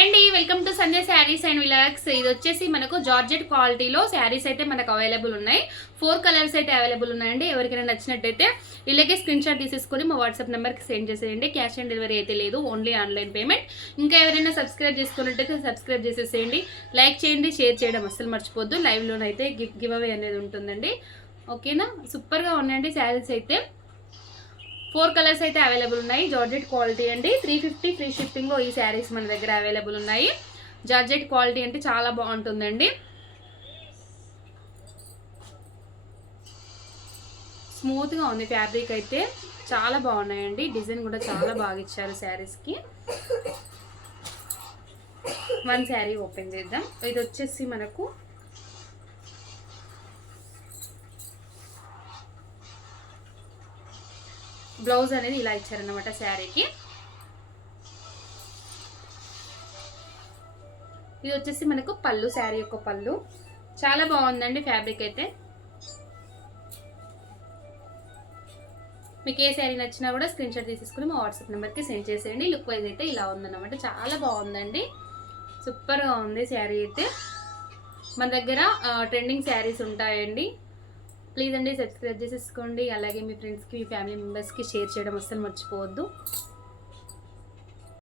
Hi అండి, welcome to Sanjay saris and vlogs. ఇది వచ్చేసి మనకు జార్జెట్ క్వాలిటీలో శారీస్ అయితే మనకు అవైలబుల్ ఉన్నాయి. 4 కలర్స్ అయితే అవైలబుల్ ఉన్నాయండి. ఎవరికైనా నచ్చినట్టయితే ఇలాగే స్క్రీన్ షాట్ తీసేసుకొని మా వాట్సాప్ నెంబర్కి సెండ్ చేసేయండి. క్యాష్ ఆన్ డెలివరీ అయితే లేదు, ఓన్లీ ఆన్లైన్ పేమెంట్. ఇంకా ఎవరైనా సబ్స్క్రైబ్ చేసుకున్నట్టయితే సబ్స్క్రైబ్ చేసేసేయండి. లైక్ చేయండి, షేర్ చేయడం అస్సలు మర్చిపోద్దు. లైవ్లోనైతే గివ్ అవే అనేది ఉంటుందండి. ఓకేనా, సూపర్గా ఉన్నాయండి శారీస్ అయితే. 4 కలర్స్ అయితే అవైలబుల్ ఉన్నాయి. జార్జెట్ క్వాలిటీ అండి. 350 ఫ్రీ షిప్పింగ్లో ఈ శారీస్ మన దగ్గర అవైలబుల్ ఉన్నాయి. జార్జెట్ క్వాలిటీ అంటే చాలా బాగుంటుందండి. స్మూత్గా ఉంది ఫ్యాబ్రిక్ అయితే, చాలా బాగున్నాయండి. డిజైన్ కూడా చాలా బాగా ఇచ్చారు శారీస్కి. వన్ శారీ ఓపెన్ చేద్దాం. ఇది వచ్చేసి మనకు బ్లౌజ్ అనేది ఇలా ఇచ్చారన్నమాట శారీకి. ఇది వచ్చేసి మనకు పళ్ళు, శారీ యొక్క పళ్ళు. చాలా బాగుందండి ఫ్యాబ్రిక్ అయితే. మీకు ఏ శారీ నచ్చినా కూడా స్క్రీన్ షాట్ తీసేసుకుని మా వాట్సాప్ నెంబర్కి సెండ్ చేసేయండి. లుక్ వైజ్ అయితే ఇలా ఉందన్నమాట. చాలా బాగుందండి, సూపర్గా ఉంది శారీ అయితే. మన దగ్గర ట్రెండింగ్ శారీస్ ఉంటాయండి. ప్లీజ్ అండి సబ్స్క్రైబ్ చేసేసుకోండి. అలాగే మీ ఫ్రెండ్స్కి, మీ ఫ్యామిలీ మెంబర్స్కి షేర్ చేయడం అస్సలు మర్చిపోవద్దు.